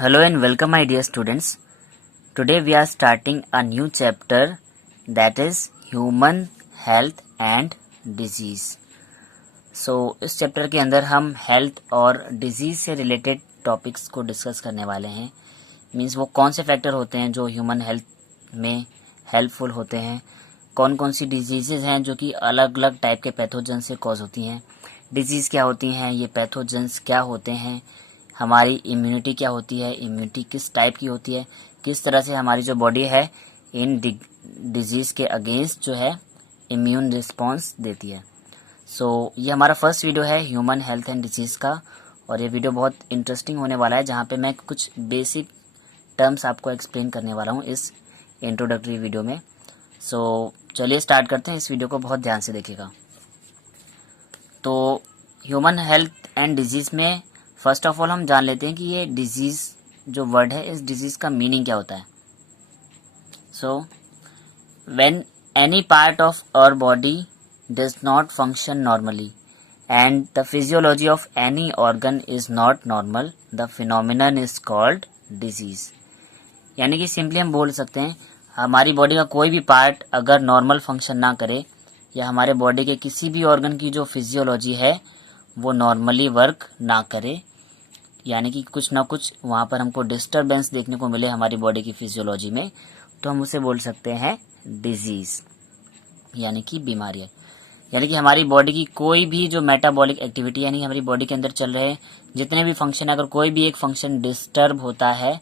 Hello and welcome my dear students. Today we are starting a new chapter that is Human Health and Disease. इस chapter के अंदर हम health और disease से related topics को discuss करने वाले हैं. मीन्स वो कौन से फैक्टर होते हैं जो ह्यूमन हेल्थ में हेल्पफुल होते हैं, कौन कौन सी डिजीजेज हैं जो कि अलग अलग टाइप के पैथोजन से कॉज होती हैं, डिजीज़ क्या होती हैं, ये पैथोजन्स क्या होते हैं, हमारी इम्यूनिटी क्या होती है, इम्यूनिटी किस टाइप की होती है, किस तरह से हमारी जो बॉडी है इन डिजीज़ के अगेंस्ट जो है इम्यून रिस्पॉन्स देती है. ये हमारा फर्स्ट वीडियो है ह्यूमन हेल्थ एंड डिजीज़ का, और ये वीडियो बहुत इंटरेस्टिंग होने वाला है जहाँ पे मैं कुछ बेसिक टर्म्स आपको एक्सप्लेन करने वाला हूँ इस इंट्रोडक्टरी वीडियो में. चलिए स्टार्ट करते हैं. इस वीडियो को बहुत ध्यान से देखिएगा. तो ह्यूमन हेल्थ एंड डिजीज़ में फर्स्ट ऑफ ऑल हम जान लेते हैं कि ये डिजीज़ जो वर्ड है, इस डिजीज़ का मीनिंग क्या होता है. When any part of our body does not function normally and the physiology of any organ is not normal, the phenomenon is called disease. यानी कि सिंपली हम बोल सकते हैं हमारी बॉडी का कोई भी पार्ट अगर नॉर्मल फंक्शन ना करे या हमारे बॉडी के किसी भी ऑर्गन की जो फिजियोलॉजी है वो नॉर्मली वर्क ना करे, यानी कि कुछ ना कुछ वहाँ पर हमको डिस्टरबेंस देखने को मिले हमारी बॉडी की फिजियोलॉजी में, तो हम उसे बोल सकते हैं डिजीज़, यानी कि बीमारियाँ. यानी कि हमारी बॉडी की कोई भी जो मेटाबॉलिक एक्टिविटी, यानी हमारी बॉडी के अंदर चल रहे जितने भी फंक्शन है, अगर कोई भी एक फंक्शन डिस्टर्ब होता है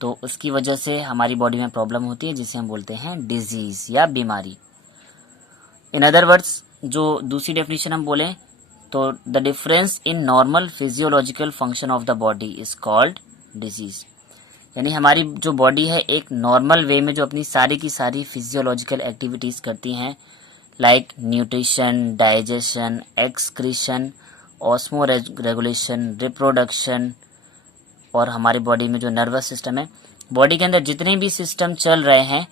तो उसकी वजह से हमारी बॉडी में प्रॉब्लम होती है, जिसे हम बोलते हैं डिजीज़ या बीमारी. इन अदर वर्ड्स, जो दूसरी डेफिनेशन हम बोलें तो the difference in normal physiological function of the body is called disease. यानी हमारी जो बॉडी है एक नॉर्मल वे में जो अपनी सारी की सारी फिजियोलॉजिकल एक्टिविटीज़ करती हैं, like nutrition, digestion, excretion, osmo regulation, reproduction, और हमारी बॉडी में जो नर्वस सिस्टम है, बॉडी के अंदर जितने भी सिस्टम चल रहे हैं,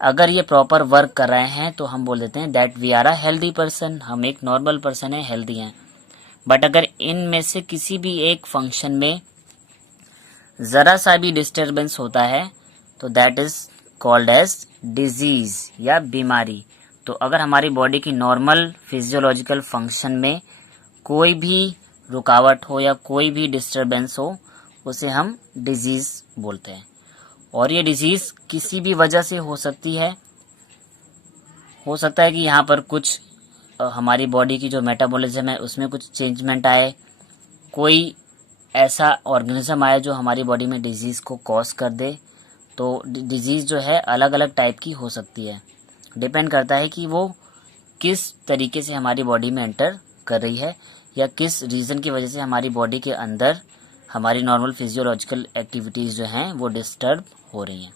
अगर ये प्रॉपर वर्क कर रहे हैं तो हम बोल देते हैं that we are a healthy person, हम एक नॉर्मल पर्सन है, हेल्दी हैं. बट अगर इनमें से किसी भी एक फंक्शन में ज़रा सा भी डिस्टरबेंस होता है तो that is called as disease या बीमारी. तो अगर हमारी बॉडी की नॉर्मल फिजियोलॉजिकल फंक्शन में कोई भी रुकावट हो या कोई भी डिस्टरबेंस हो, उसे हम डिजीज़ बोलते हैं. और ये डिजीज़ किसी भी वजह से हो सकती है. हो सकता है कि यहाँ पर कुछ हमारी बॉडी की जो मेटाबॉलिज्म है उसमें कुछ चेंजमेंट आए, कोई ऐसा ऑर्गेनिज्म आए जो हमारी बॉडी में डिजीज़ को कॉज कर दे. तो डिजीज़ जो है अलग अलग टाइप की हो सकती है, डिपेंड करता है कि वो किस तरीके से हमारी बॉडी में एंटर कर रही है या किस रीज़न की वजह से हमारी बॉडी के अंदर हमारी नॉर्मल फिजियोलॉजिकल एक्टिविटीज़ जो हैं वो डिस्टर्ब हो रही हैं.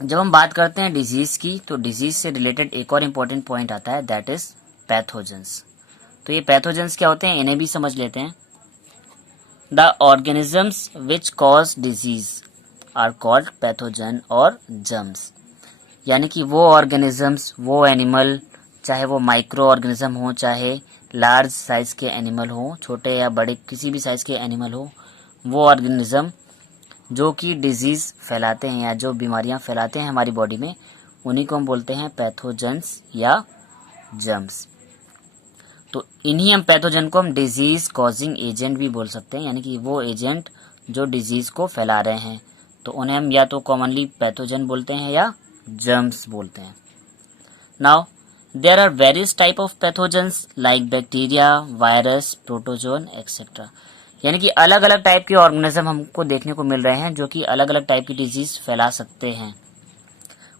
जब हम बात करते हैं डिजीज़ की, तो डिजीज़ से रिलेटेड एक और इम्पॉर्टेंट पॉइंट आता है, दैट इज़ पैथोजेंस. तो ये पैथोजेंस क्या होते हैं, इन्हें भी समझ लेते हैं. The organisms which cause disease are called pathogen और जर्म्स. यानी कि वो ऑर्गेनिजम्स, वो एनिमल, चाहे वो माइक्रो ऑर्गेनिज्म हो चाहे लार्ज साइज़ के एनिमल हो, छोटे या बड़े किसी भी साइज़ के एनिमल हो, वो ऑर्गेनिज्म जो कि डिजीज़ फैलाते हैं या जो बीमारियां फैलाते हैं हमारी बॉडी में, उन्हीं को हम बोलते हैं पैथोजेंस या जर्म्स. तो इन्हीं हम पैथोजन को हम डिजीज़ कॉजिंग एजेंट भी बोल सकते हैं, यानी कि वो एजेंट जो डिजीज़ को फैला रहे हैं, तो उन्हें हम या तो कॉमनली पैथोजन बोलते हैं या जर्म्स बोलते हैं. Now there are various type of pathogens like bacteria, virus, protozoan etcetera. यानी कि अलग अलग टाइप के ऑर्गेनिज्म हमको देखने को मिल रहे हैं जो कि अलग अलग टाइप की डिजीज़ फैला सकते हैं.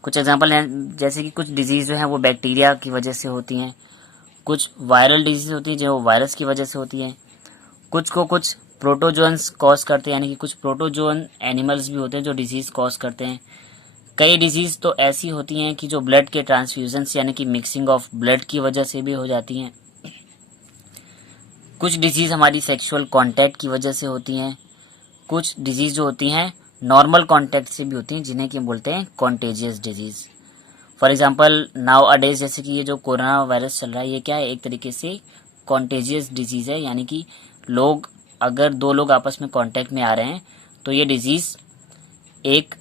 कुछ एग्जांपल हैं, जैसे कि कुछ डिजीज़ जो हैं वो बैक्टीरिया की वजह से होती हैं, कुछ वायरल डिजीज़ होती हैं जो वायरस की वजह से होती हैं, कुछ को कुछ प्रोटोजोन्स कॉज करते हैं, यानी कि कुछ प्रोटोजोन एनिमल्स भी होते हैं जो डिजीज़ कॉज करते हैं. कई डिजीज़ तो ऐसी होती हैं कि जो ब्लड के ट्रांसफ्यूजन्स यानी कि मिक्सिंग ऑफ ब्लड की वजह से भी हो जाती हैं. कुछ डिजीज़ हमारी सेक्सुअल कांटेक्ट की वजह से होती हैं. कुछ डिजीज़ जो होती हैं नॉर्मल कांटेक्ट से भी होती हैं, जिन्हें कि हम बोलते हैं contagious disease. For example now अडेज, जैसे कि ये जो कोरोना वायरस चल रहा है, ये क्या है, एक तरीके से कॉन्टेजियस डिजीज़ है, यानी कि लोग अगर दो लोग आपस में कांटेक्ट में आ रहे हैं तो ये डिजीज एक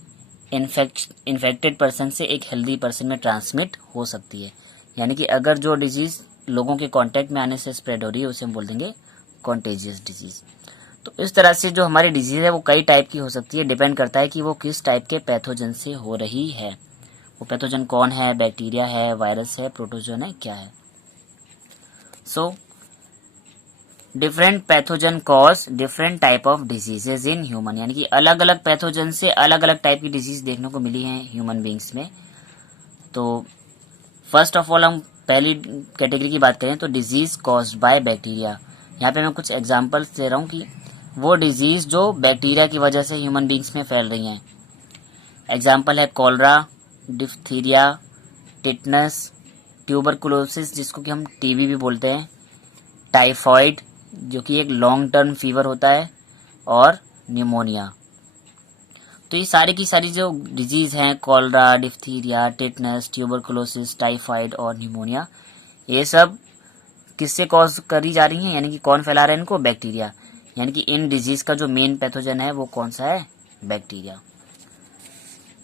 इन्फेक्टेड पर्सन से एक हेल्दी पर्सन में ट्रांसमिट हो सकती है। यानी कि अगर जो डिजीज लोगों के कांटेक्ट में आने से स्प्रेड हो रही है उसे हम बोल देंगे कॉन्टेजियस डिजीज। तो इस तरह से जो हमारी डिजीज है वो कई टाइप की हो सकती है, डिपेंड करता है कि वो किस टाइप के पैथोजन से हो रही है। वो पैथोजन कौन है, बैक्टीरिया है, वायरस है, प्रोटोजोन है, क्या है। So different pathogen cause different type of diseases in human, यानी कि अलग अलग पैथोजन से अलग अलग टाइप की डिजीज देखने को मिली है ह्यूमन बींग्स में। तो फर्स्ट ऑफ ऑल हम पहली कैटेगरी की बात करें तो डिजीज कॉज्ड बाय बैक्टीरिया। यहाँ पे मैं कुछ एग्जांपल्स दे रहा हूँ कि वो डिजीज जो बैक्टीरिया की वजह से ह्यूमन बींग्स में फैल रही हैं। एग्जांपल है कॉलरा, डिफ्थीरिया, टिटनस, ट्यूबरकुलोसिस जिसको कि हम टीबी भी बोलते हैं, टाइफॉइड जो कि एक लॉन्ग टर्म फीवर होता है, और निमोनिया। तो ये सारी की सारी जो डिजीज हैं, cholera, diphtheria, tetanus, tuberculosis, typhoid और निमोनिया, ये सब किससे कॉज करी जा रही हैं, यानी कि कौन फैला रहा है इनको, बैक्टीरिया। यानी कि इन डिजीज का जो मेन पैथोजन है वो कौन सा है, बैक्टीरिया।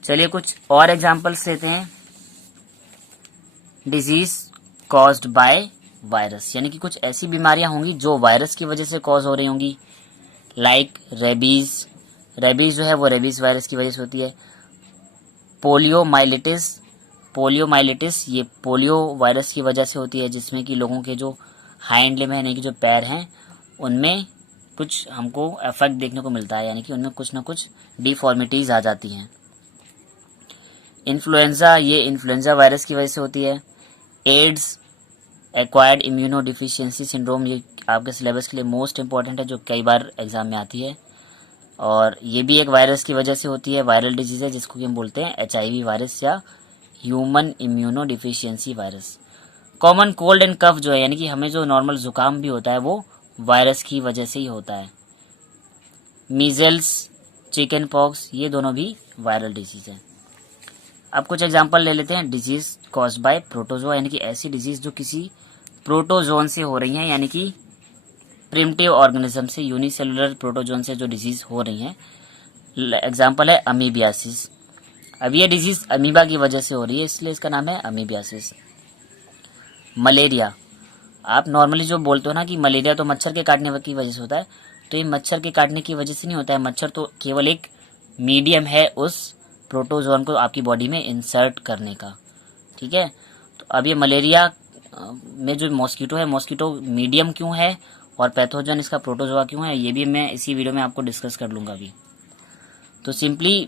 चलिए कुछ और एग्जांपल्स लेते हैं। डिजीज कॉज्ड बाय वायरस, यानी कि कुछ ऐसी बीमारियां होंगी जो वायरस की वजह से कॉज हो रही होंगी, लाइक रेबीज। रेबीज जो है वो रेबीज वायरस की वजह से होती है। पोलियोमाइलिटिस, पोलियोमाइलिटिस ये पोलियो वायरस की वजह से होती है, जिसमें कि लोगों के जो हाइंड लिम्ब है यानी कि जो पैर हैं उनमें कुछ हमको इफेक्ट देखने को मिलता है, यानी कि उनमें कुछ ना कुछ डिफॉर्मिटीज आ जाती हैं। इन्फ्लुएंजा, ये इन्फ्लुएंजा वायरस की वजह से होती है। AIDS, acquired immunodeficiency syndrome, ये आपके सिलेबस के लिए मोस्ट इंपॉर्टेंट है, जो कई बार एग्जाम में आती है, और ये भी एक वायरस की वजह से होती है, वायरल डिजीज है जिसको कि हम बोलते हैं HIV वायरस या human immunodeficiency virus. Common cold and cough जो है, यानी कि हमें जो नॉर्मल जुकाम भी होता है वो वायरस की वजह से ही होता है। मीजल्स, चिकन पॉक्स, ये दोनों भी वायरल डिजीज है। अब कुछ एग्जांपल ले लेते हैं। डिजीज कॉज्ड बाय प्रोटोजोआ, यानी कि ऐसी डिजीज जो किसी प्रोटोजोन से हो रही हैं, यानी कि प्रिमिटिव ऑर्गेनिज्म से, यूनिसेलुलर प्रोटोजोन से जो डिजीज हो रही हैं। एग्जांपल है अमीबियासिस। अब ये डिजीज अमीबा की वजह से हो रही है, इसलिए इसका नाम है अमीबियासिस। मलेरिया, आप नॉर्मली जो बोलते हो ना कि मलेरिया तो मच्छर के काटने की वजह से होता है, तो ये मच्छर के काटने की वजह से नहीं होता है। मच्छर तो केवल एक मीडियम है उस प्रोटोजोन को आपकी बॉडी में इंसर्ट करने का, ठीक है। तो अब ये मलेरिया में जो मॉस्किटो है, मॉस्किटो मीडियम क्यों है और पैथोजन इसका प्रोटोजोआ क्यों है, ये भी मैं इसी वीडियो में आपको डिस्कस कर लूँगा अभी। तो सिंपली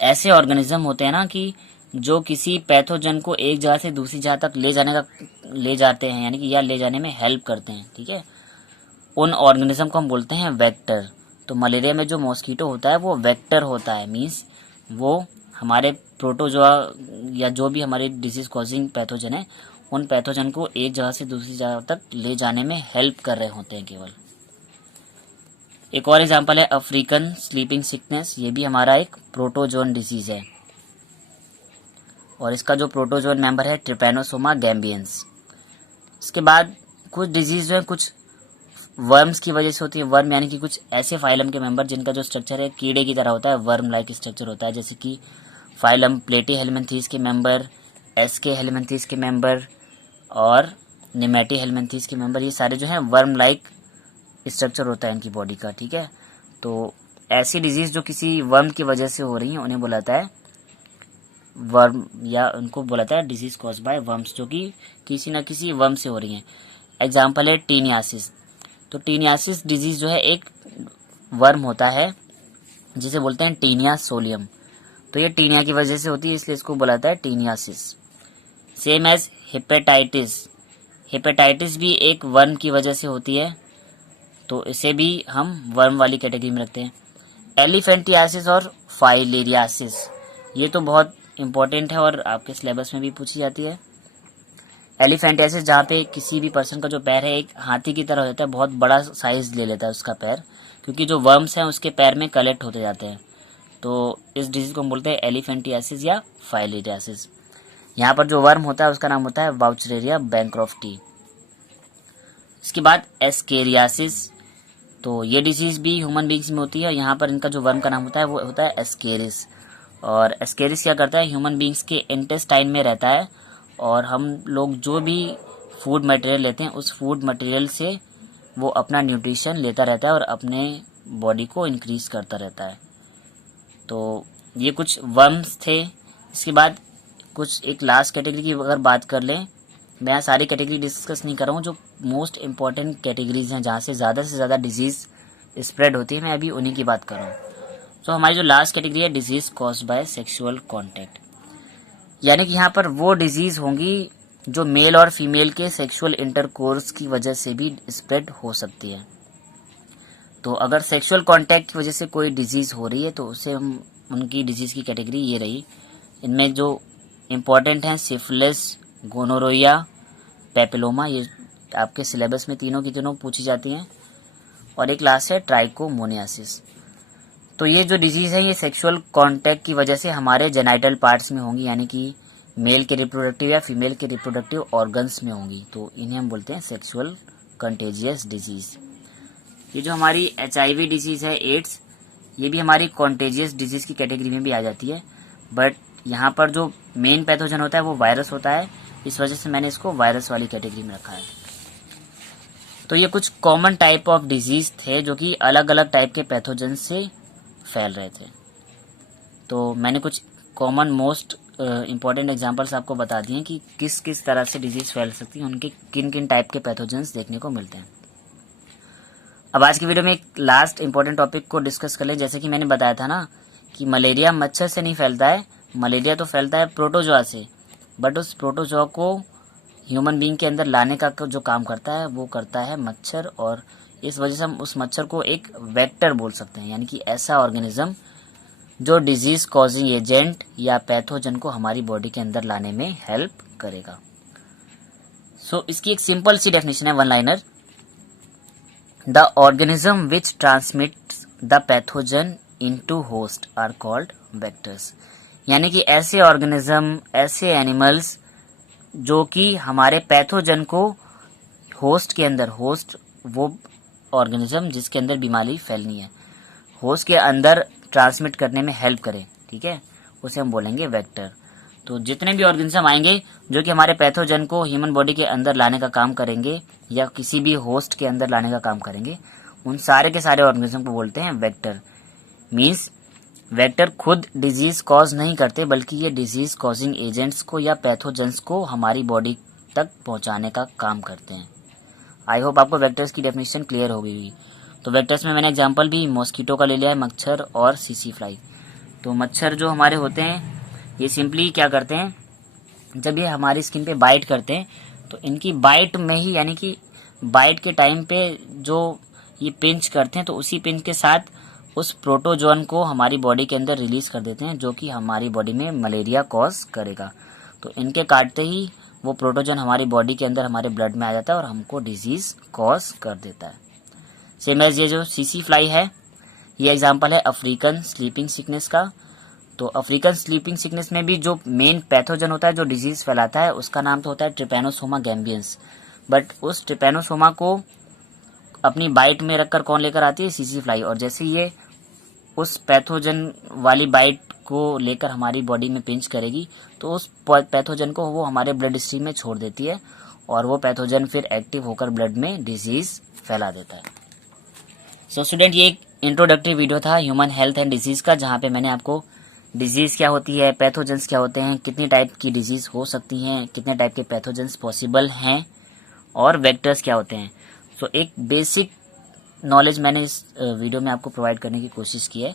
ऐसे ऑर्गेनिज्म होते हैं ना कि जो किसी पैथोजन को एक जगह से दूसरी जगह तक ले जाते हैं, यानी कि या ले जाने में हेल्प करते हैं, ठीक है। उन ऑर्गेनिज्म को हम बोलते हैं वेक्टर। तो मलेरिया में जो मॉस्किटो होता है वो वेक्टर होता है, मीन्स वो हमारे प्रोटोजोआ या जो भी हमारे डिजीज कॉजिंग पैथोजन है उन पैथोजन को एक जगह से दूसरी जगह तक ले जाने में हेल्प कर रहे होते हैं केवल। एक और एग्जांपल है अफ्रीकन स्लीपिंग सिकनेस, ये भी हमारा एक प्रोटोजोन डिजीज है और इसका जो प्रोटोजोन मेंबर है ट्रिपैनोसोमा गैम्बियंस। इसके बाद कुछ डिजीज है कुछ वर्म्स की वजह से होती है। वर्म यानी कि कुछ ऐसे फाइलम के मेंबर जिनका जो स्ट्रक्चर है कीड़े की तरह होता है, वर्म लाइक स्ट्रक्चर होता है, जैसे कि फाइलम प्लेटीहेल्मिन्थीस के मेंबर, एसके हेल्मिन्थीस के मेंबर और निमेटीहेल्मिन्थीस के मेंबर, ये सारे जो हैं वर्म लाइक स्ट्रक्चर होता है इनकी बॉडी का, ठीक है। तो ऐसी डिजीज जो किसी वर्म की वजह से हो रही है उन्हें बुलाता है वर्म, या उनको बुलाता है डिजीज कॉज बाय वर्म्स, जो कि किसी न किसी वर्म से हो रही हैं। एग्जाम्पल है टीनियासिस। तो टीनियासिस डिजीज जो है एक वर्म होता है जिसे बोलते हैं टीनिया सोलियम। तो ये टीनिया की वजह से होती है, इसलिए इसको बुलाता है taeniasis. Same as hepatitis, hepatitis भी एक वर्म की वजह से होती है, तो इसे भी हम वर्म वाली कैटेगरी में रखते हैं। एलिफेंटियासिस और फाइलेरियासिस, ये तो बहुत इंपॉर्टेंट है और आपके सिलेबस में भी पूछी जाती है। एलिफेंटियासिस जहाँ पे किसी भी पर्सन का जो पैर है एक हाथी की तरह हो जाता है, बहुत बड़ा साइज ले लेता है उसका पैर, क्योंकि जो वर्म्स हैं उसके पैर में कलेक्ट होते जाते हैं। तो इस डिजीज को हम बोलते हैं एलिफेंटियासिस या फाइलेरियासिस। यहाँ पर जो वर्म होता है उसका नाम होता है वाउचरेरिया बैंक्रॉफ्टी। इसके बाद एस्केरियासिस, तो ये डिजीज़ भी ह्यूमन बींग्स में होती है। यहाँ पर इनका जो वर्म का नाम होता है वो होता है एस्केरिस। और एस्केरिस क्या करता है, ह्यूमन बींग्स के इंटेस्टाइन में रहता है, और हम लोग जो भी फूड मटेरियल लेते हैं उस फूड मटेरियल से वो अपना न्यूट्रिशन लेता रहता है और अपने बॉडी को इंक्रीज करता रहता है। तो ये कुछ वर्म्स थे। इसके बाद कुछ एक लास्ट कैटेगरी की अगर बात कर लें, मैं सारी कैटेगरी डिस्कस नहीं कर रहा हूँ, जो मोस्ट इम्पॉर्टेंट कैटेगरीज हैं जहाँ से ज़्यादा डिजीज़ स्प्रेड होती है, मैं अभी उन्हीं की बात कर रहा हूँ। तो हमारी जो लास्ट कैटेगरी है, disease caused by sexual contact, यानी कि यहाँ पर वो डिजीज़ होंगी जो मेल और फीमेल के सेक्सुअल इंटरकोर्स की वजह से भी स्प्रेड हो सकती है। तो अगर सेक्सुअल कांटेक्ट की वजह से कोई डिजीज़ हो रही है तो उसे हम, उनकी डिजीज़ की कैटेगरी ये रही। इनमें जो इम्पॉर्टेंट हैं सिफिलिस, गोनोरोया, पेपिलोमा, ये आपके सिलेबस में तीनों की तीनों पूछी जाती हैं। और एक लास्ट है ट्राइकोमोनियासिस। तो ये जो डिजीज़ है ये सेक्सुअल कांटेक्ट की वजह से हमारे जेनाइटल पार्ट्स में होंगी, यानी कि मेल के रिप्रोडक्टिव या फीमेल के रिप्रोडक्टिव ऑर्गन्स में होंगी। तो इन्हें हम बोलते हैं सेक्सुअल कंटेजियस डिजीज़। ये जो हमारी HIV डिजीज़ है, एड्स, ये भी हमारी कॉन्टेजियस डिजीज़ की कैटेगरी में भी आ जाती है, बट यहाँ पर जो मेन पैथोजन होता है वो वायरस होता है, इस वजह से मैंने इसको वायरस वाली कैटेगरी में रखा है। तो ये कुछ कॉमन टाइप ऑफ डिजीज़ थे जो कि अलग अलग टाइप के पैथोजन से फैल रहे थे। तो मैंने कुछ कॉमन मोस्ट इम्पॉर्टेंट एग्जांपल्स आपको बता दिए कि किस किस तरह से डिजीज़ फैल सकती है, उनके किन किन टाइप के पैथोजन्स देखने को मिलते हैं। अब आज की वीडियो में एक लास्ट इंपॉर्टेंट टॉपिक को डिस्कस कर लें। जैसे कि मैंने बताया था ना कि मलेरिया मच्छर से नहीं फैलता है, मलेरिया तो फैलता है प्रोटोजोआ से, बट उस प्रोटोजोआ को ह्यूमन बीइंग के अंदर लाने का जो काम करता है वो करता है मच्छर, और इस वजह से हम उस मच्छर को एक वेक्टर बोल सकते हैं, यानी कि ऐसा ऑर्गेनिज्म जो डिजीज कॉजिंग एजेंट या पैथोजन को हमारी बॉडी के अंदर लाने में हेल्प करेगा। सो इसकी एक सिंपल सी डेफिनेशन है, one liner. The organism which transmits the pathogen into host are called vectors। यानी कि ऐसे ऑर्गेनिज्म, ऐसे एनिमल्स जो कि हमारे पैथोजन को होस्ट के अंदर, होस्ट वो ऑर्गेनिज्म जिसके अंदर बीमारी फैलनी है, होस्ट के अंदर ट्रांसमिट करने में हेल्प करे, ठीक है, उसे हम बोलेंगे वेक्टर। तो जितने भी ऑर्गेनिज्म आएंगे जो कि हमारे पैथोजन को ह्यूमन बॉडी के अंदर लाने का काम करेंगे या किसी भी होस्ट के अंदर लाने का काम करेंगे, उन सारे के सारे ऑर्गेनिज्म को बोलते हैं वेक्टर। मीन्स वेक्टर खुद डिजीज कॉज नहीं करते, बल्कि ये डिजीज कॉजिंग एजेंट्स को या पैथोजेंस को हमारी बॉडी तक पहुंचाने का काम करते हैं। आई होप आपको वेक्टर्स की डेफिनेशन क्लियर हो गई। तो वेक्टर्स में मैंने एग्जांपल भी मॉस्किटो का ले लिया है, मच्छर और सीसी फ्लाई। तो मच्छर जो हमारे होते हैं ये सिंपली क्या करते हैं, जब ये हमारी स्किन पे बाइट करते हैं तो इनकी बाइट में ही, यानी कि बाइट के टाइम पे जो ये पिंच करते हैं तो उसी पिंच के साथ उस प्रोटोजोन को हमारी बॉडी के अंदर रिलीज कर देते हैं, जो कि हमारी बॉडी में मलेरिया कॉज करेगा। तो इनके काटते ही वो प्रोटोजोन हमारी बॉडी के अंदर हमारे ब्लड में आ जाता है और हमको डिजीज कॉज कर देता है। सेम एज ये जो सीसी फ्लाई है, ये एग्जाम्पल है अफ्रीकन स्लीपिंग सिकनेस का। तो अफ्रीकन स्लीपिंग सिकनेस में भी जो मेन पैथोजन होता है जो डिजीज फैलाता है उसका नाम तो होता है ट्रिपैनोसोमा गैम्बियंस, बट उस ट्रिपैनोसोमा को अपनी बाइट में रखकर कौन लेकर आती है, सीसी फ्लाई। और जैसे ये उस पैथोजन वाली बाइट को लेकर हमारी बॉडी में पिंच करेगी तो उस पैथोजन को वो हमारे ब्लड स्ट्रीम में छोड़ देती है और वो पैथोजन फिर एक्टिव होकर ब्लड में डिजीज फैला देता है। सो स्टूडेंट, ये एक इंट्रोडक्टरी वीडियो था ह्यूमन हेल्थ एंड डिजीज का, जहाँ पे मैंने आपको डिजीज क्या होती है, पैथोजेंस क्या होते हैं, कितनी टाइप की डिजीज हो सकती हैं, कितने टाइप के पैथोजेंस पॉसिबल हैं और वेक्टर्स क्या होते हैं। सो एक बेसिक नॉलेज मैंने इस वीडियो में आपको प्रोवाइड करने की कोशिश की है।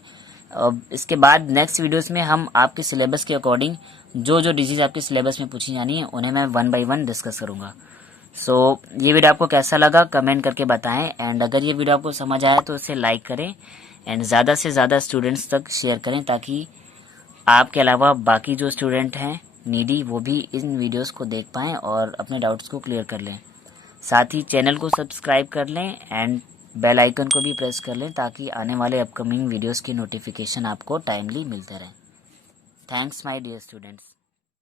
अब इसके बाद नेक्स्ट वीडियोस में हम आपके सिलेबस के अकॉर्डिंग जो जो डिजीज आपके सिलेबस में पूछी जानी है उन्हें मैं 1 बाय 1 डिस्कस करूंगा। सो ये वीडियो आपको कैसा लगा कमेंट करके बताएं, एंड अगर ये वीडियो आपको समझ आया तो इसे लाइक करें एंड ज़्यादा से ज़्यादा स्टूडेंट्स तक शेयर करें, ताकि आपके अलावा बाकी जो स्टूडेंट हैं नीडी वो भी इन वीडियोस को देख पाएँ और अपने डाउट्स को क्लियर कर लें। साथ ही चैनल को सब्सक्राइब कर लें एंड बेल आइकन को भी प्रेस कर लें, ताकि आने वाले अपकमिंग वीडियोस की नोटिफिकेशन आपको टाइमली मिलते रहें। Thanks my dear students.